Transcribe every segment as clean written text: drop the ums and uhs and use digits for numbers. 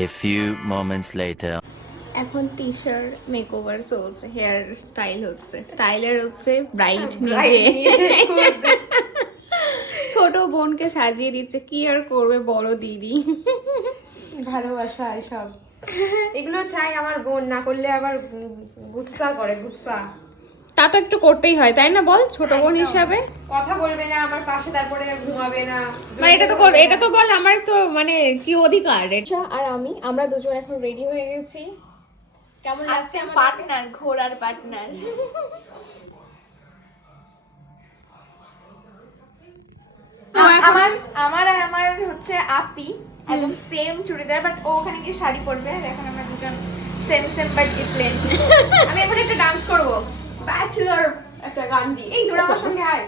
A few moments later. এখন তিশার makeover চলছে, হেয়ার স্টাইল হচ্ছে, স্টাইলার হচ্ছে ব্রাইড নিজে খুদ। ছোট বোনকে সাজিয়ে দিচ্ছে, কি আর করবে বড় দিদি। ভালোবাসা এসব, এগুলো চাই আমার বোন, না করলে আবার গুস্সা করে, গুস্সা। তা তো একটু করতেই হয়, তাই না বল, ছোট বোন একদম। হিসাবে। কথা বলবে না আমার পাশে, তারপরে ঘুমাবে না। মানে এটা তো বল আমার তো মানে কি অধিকার। আর আমরা দুজন এখন রেডি হয়ে গেছি। কেমন লাগছে আমার পার্টনার, ঘোড়ার পার্টনার। আমার আর আমার হচ্ছে আপি একদম সেম চুড়িদার, বাট ও ওখানে গিয়ে শাড়ি পরবে, আর এখন আমরা দুজন সেম সেম বাট ডিফারেন্ট। আমি এখন একটা ডান্স করব, ব্যাচেলর একটা গান দিয়ে। এই তোরা আমার সঙ্গে আয়।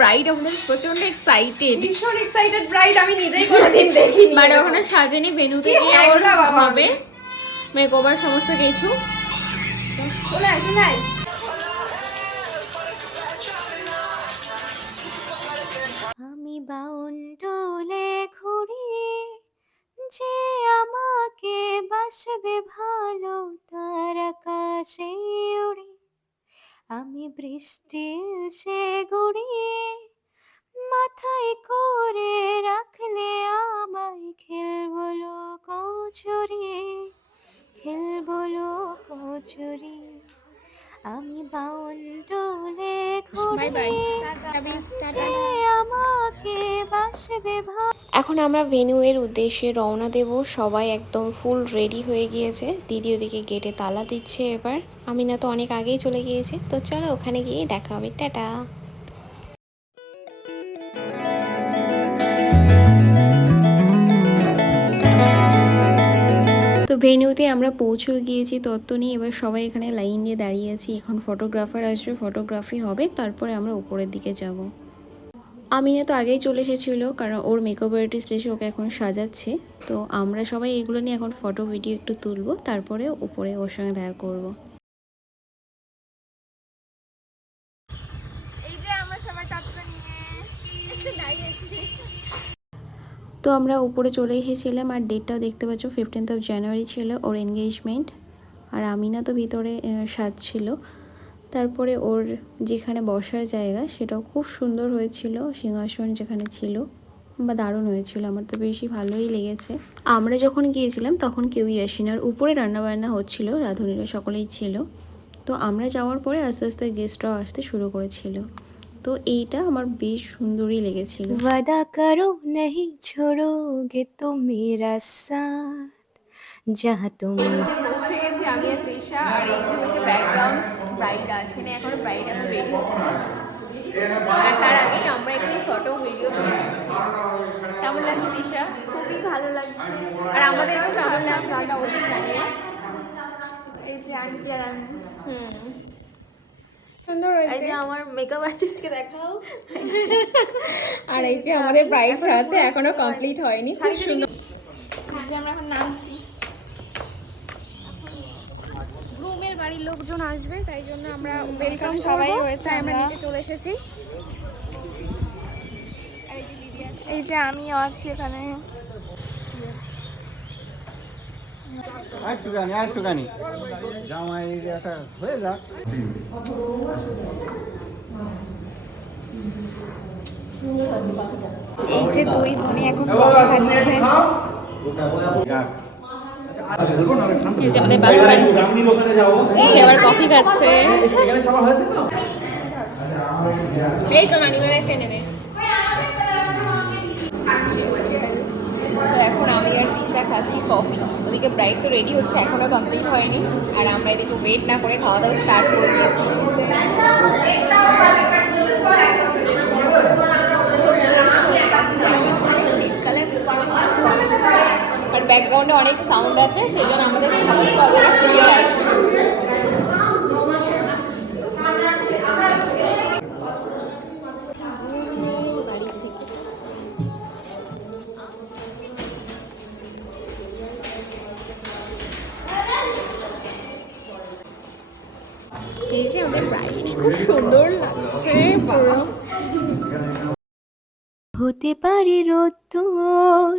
ব্রাইড আমাদের প্রচন্ড এক্সাইটেড, ভীষণ এক্সাইটেড ব্রাইড, আমি নিজেই কোনোদিন দেখিনি। মানে ওখানে সাজেনি বেনুতে কি গিয়ে ওর হ্যাংলা বাবা। হবে মেকওভার সমস্ত কিছু। চলে আয়, চলে আয়। আমি বাউন্ডুলে ঘুরি, যে আমাকে বাসবে ভালো তার আকাশে উড়ি। আমি বৃষ্টির সে গুড়িয়ে মাথায় করে রাখলে আমায় খেলবো লুকোচুরি, খেলবো লুকোচুরি। আমি বাউন্ডুলে বাই বাই। ঘুরি, যে আমাকে বাসবে ভালো। এখন আমরা ভেন্যুয়ের উদ্দেশ্যে রওনা দেব, সবাই একদম ফুল রেডি হয়ে গিয়েছে। দিদি ওদিকে গেটে তালা দিচ্ছে এবার। আমিনা তো অনেক আগেই চলে গিয়েছে, তো চলো ওখানে গিয়ে দেখা হবে, টাটা। তো ভেন্যুতে আমরা পৌঁছে গিয়েছি তত্ত্ব নিয়ে, এবার সবাই এখানে লাইন দিয়ে দাঁড়িয়ে আছি। এখন ফটোগ্রাফার আসবে, ফটোগ্রাফি হবে, তারপরে আমরা উপরের দিকে যাব। আমিনা তো আগেই চলে এসেছিলো, কারণ ওর মেকআপ আর্টিস্ট এসে ওকে এখন সাজাচ্ছে। তো আমরা সবাই এগুলো নিয়ে এখন ফটো ভিডিও একটু তুলবো, তারপরে উপরে ওর সঙ্গে দেখা করব। এই যে আমরা সবাই তত্ত্ব নিয়ে দাঁড়িয়ে আছি। তো আমরা উপরে চলে এসেছিলাম, আর ডেটটাও দেখতে পাচ্ছ 15th of January ছিল ওর এনগেজমেন্ট। আর আমিনা তো ভিতরে সাজছিল। তারপরে ওর যেখানে বসার জায়গা সেটাও খুব সুন্দর হয়েছিল, সিংহাসন যেখানে ছিল বা দারুণ হয়েছিল, আমার তো বেশি ভালোই লেগেছে। আমরা যখন গিয়েছিলাম তখন কেউই আসেনি, আর উপরে রান্নাবান্না হচ্ছিল, রাঁধুনিরা সকলেই ছিল। তো আমরা যাওয়ার পরে আস্তে আস্তে গেস্টরাও আসতে শুরু করেছিল। তো এইটা আমার বেশ সুন্দরই লেগেছিল। वादा करो नहीं छोड़ोगे तो मेरा साथ, जहाँ तुम। বেলুতে পৌঁছে গেছি আমি আর তৃষা, আর এই যে হচ্ছে ব্যাকগ্রাউন্ড, ব্রাইড আসেনি এখনো, ব্রাইড এখন রেডি হচ্ছে। আর তার আগেই আমরা একটু ফটো ভিডিও তুলে নিচ্ছি। কেমন লাগছে তৃষা? খুবই ভালো লাগছে। আর আমাদেরকেও কেমন লাগছে সেটা অবশ্যই জানিও। এই যে আন্টি আর আমি, সুন্দর এই হয়েছে। যে আমার মেকআপ আর্টিস্টকে দেখাও। আর এই যে আমাদের ব্রাইড আছে, এখনো কমপ্লিট হয়নি, খুব সুন্দর। এই যে আমরা এখন নামছি। গ্রুমের বাড়ির লোকজন আসবে, তাই জন্য আমরা ওয়েলকাম সবাই সবাই রয়েছে, রয়েছে, আমরা আমরা নিচে চলে এসেছি। এই যে আমিও আছি এখানে। একটুখানি জামাই একটা হয়ে যাক। এই যে দুই বোনে এখন কফি খাচ্ছে। এই যে আমাদের বাচ্চা, এই যে আবার কফি খাচ্ছে। এই তো নানিমারে টেনে দে। তো এখন আমি আর তৃষা খাচ্ছি কফি, ওদিকে ব্রাইড তো রেডি হচ্ছে, এখনো কমপ্লিট হয়নি। আর আমরা এদিকে ওয়েট না করে খাওয়া দাওয়া স্টার্ট করে দিয়েছি। শীতকালের আর ব্যাকগ্রাউন্ডে অনেক সাউন্ড আছে, সেই জন্য আমাদের কথাটা ক্লিয়ার আসবে। এই যে আমাদের ব্রাইড, খুব সুন্দর লাগছে পুরো। হতে পারে রোদ্দুর,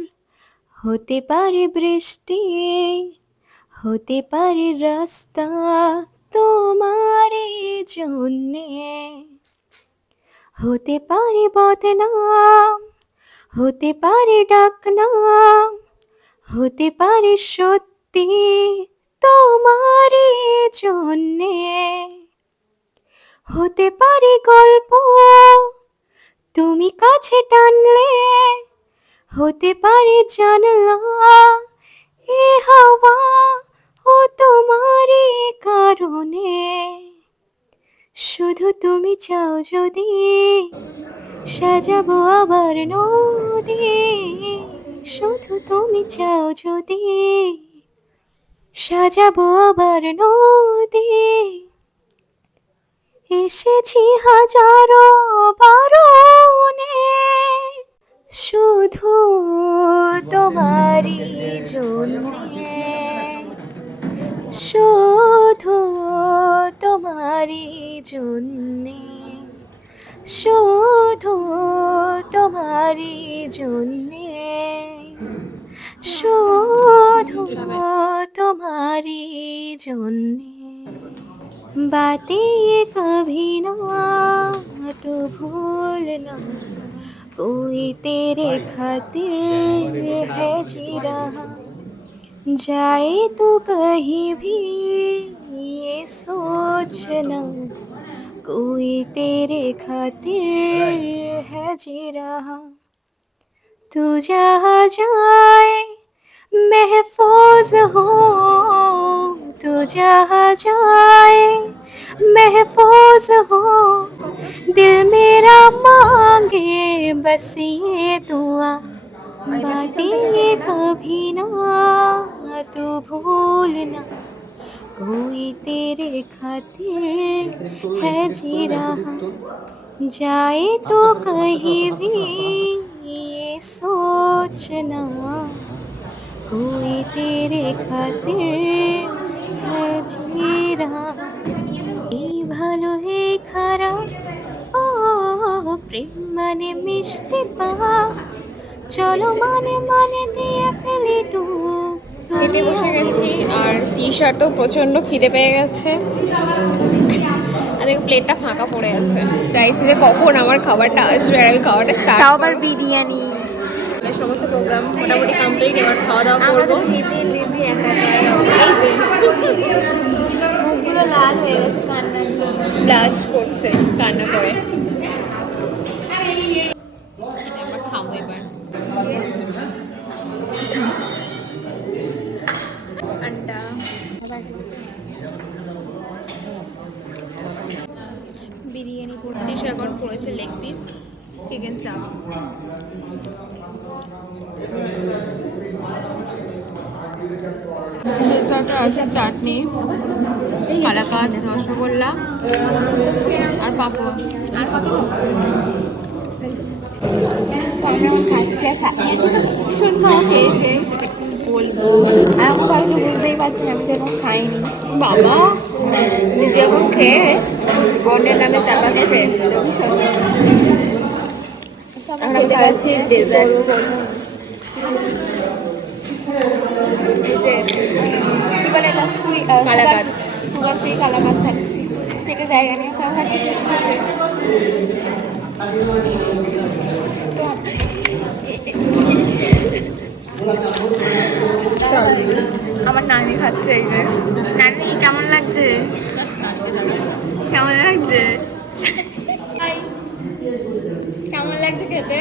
হতে পারে বৃষ্টি, হতে পারে রাস্তা তোমারই জন্যে, হতে পারে বদনাম, হতে পারে ডাকনাম, হতে পারে সত্যি তোমারই জন্যে, হতে পারে গল্প তুমি কাছে টানলে, হতে পারে জানলা এ হাওয়া ও তোমারই কারণে, শুধু তুমি চাও যদি সাজাবো আবার নদী, শুধু তুমি চাও যদি সাজাবো আবার নদী, এসেছি হাজারো বারণে, শুধু তোমারই জন্যে, শুধু তোমারই জন্যে, শুধু তোমারই জন্যে, শুধু তোমারই জন্যে। बातें ये कभी ना तो भूलना, कोई तेरे खातिर है जी रहा, जाए तो कहीं भी ये सोचना, कोई तेरे खातिर है जी रहा, तू जहाँ जाए महफूज हो, तू जहाँ जाए महफूज हो, दिल मेरा मांगे बस ये दुआ, बातें ये कभी ना तू भूलना, कोई तेरे खातिर है जी रहा, जाए तो कहीं भी ये सोचना, कोई तेरे खातिर है जी रहा, এই ভালো এই খারাপ ও প্রেম মানে মিষ্টি পাক, চলো মানে মানে দিয়ে ফেলি ডুব, খেতে বসে গেছি আর টি-শার্টও প্রচন্ড খিদে পেয়ে গেছে আর দেখো প্লেটটা ফাঁকা পড়ে আছে, চাইছি যে কখন আমার খাবারটা আসবে আর আমি খাবারটা স্টার্ট তাও আবার বিরিয়ানি। সমস্ত প্রোগ্রাম মোটামুটি কমপ্লিট, এবার খাওয়া দাওয়া করবো। এই যে মুখগুলো লাল হয়ে গেছে কান্নার জন্য। ব্লাশ করছে কান্না করে। এবার খাবো এবার। আন্ডা বিরিয়ানি টি-শার্ট পড়েছে লেগ পিস, চিকেন চাপ, ডেজার্টে আছে চাটনি, কালাকাঁদ, রসগোল্লা আর পাঁপড়। আর কত খাচ্ছে ভীষণ খাওয়া খেয়েছে, বলবো আর আমার কাউকে বুঝতেই পারছি না, আমি তো এখন খাইনি। বাবা নিজে এখন খেয়ে অন্যের নামে চাপাচ্ছে। আমরা খাচ্ছি ডেজার্ট, এই যে কি বলে এটা কালাকাঁদ। সুগার ফ্রি কালাকাঁদ খাচ্ছি, থেকে জায়গা নিয়ে তাও খাচ্ছি আমার নানি খাচ্ছে। এই যে নানি কেমন লাগছে, কেমন লাগছে, কেমন লাগছে খেতে?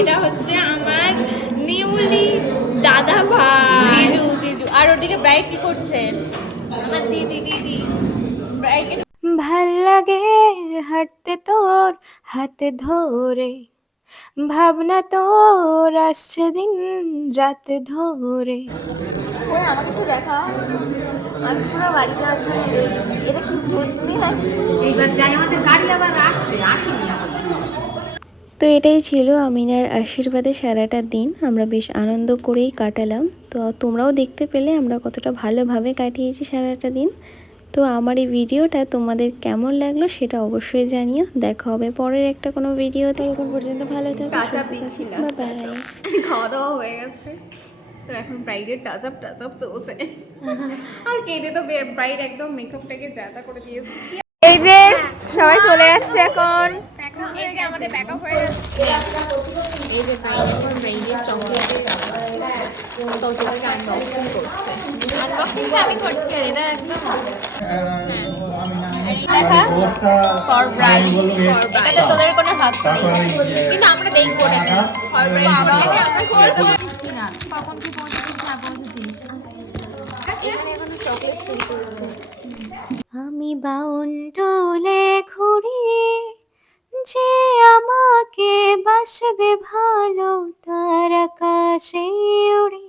এটা হচ্ছে আমার নিউলি দাদা ভাই জিজু। জিজু আর ওদিকে ব্রাইট কি করছে? আমার দিদি ব্রাইট ভাল লাগে হাঁটতে তোর হাতে ধরে, ভাবনা তোর আসছে দিন রাত ধরে, ওই আমাকে তো দেখা, আমি পুরো বাড়ি যাওয়ার জন্য ready। এটা কি ভূতনি নাকি? এইবার যাই, আমাদের গাড়ি আবার আসেনি। তো এটাই ছিল আমিনার আশীর্বাদে সারাটা দিন আমরা বেশ আনন্দ করেই কাটালাম। তো তোমরাও দেখতে পেলে আমরা কতটা ভালোভাবে কাটিয়েছি সারাটা দিন। তো আমার এই ভিডিওটা তোমাদের কেমন লাগলো সেটা অবশ্যই জানিও। দেখা হবে পরের একটা কোনো ভিডিওতে। ততক্ষণ পর্যন্ত ভালো থাকো, টাচ আপ সুস্থ দিচ্ছি থাকো, last bye touch bye. up। খাওয়া দাওয়া হয়ে গেছে, তো এখন ব্রাইডের টাচ আপ চলছে। আর কেঁদে তো ব্রাইড একদম মেকআপটাকে জাতা করে দিয়েছে। এই যে সবাই চলে যাচ্ছে এখন, এই যে আমাদের ব্যাকআপ হয়ে গেছে। এই যে ব্রাইড এখন ব্রাইডের চকলেট আনবক্সিং করছে। আনবক্সিংটা আমি করছি আর এটা একদম ফর ব্রাইড। এটাতে তোদের কোনো হাত নেই, কিন্তু আমরা দেখবো না ফর ব্রাইড আমরা করবো না। কখন কি পৌঁছেছিস না পৌঁছেছিস, এখানে এখন চকলেট চুরি করছে। আমি বাউন্ডুলে ঘুরি, যে আমাকে বাসবে ভালো তার আকাশে উড়ি।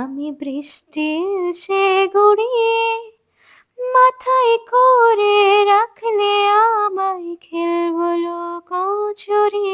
আমি বৃষ্টির সে গড়িয়ে মাথায় করে রাখলে আমায় খেলবো লোক চুরি।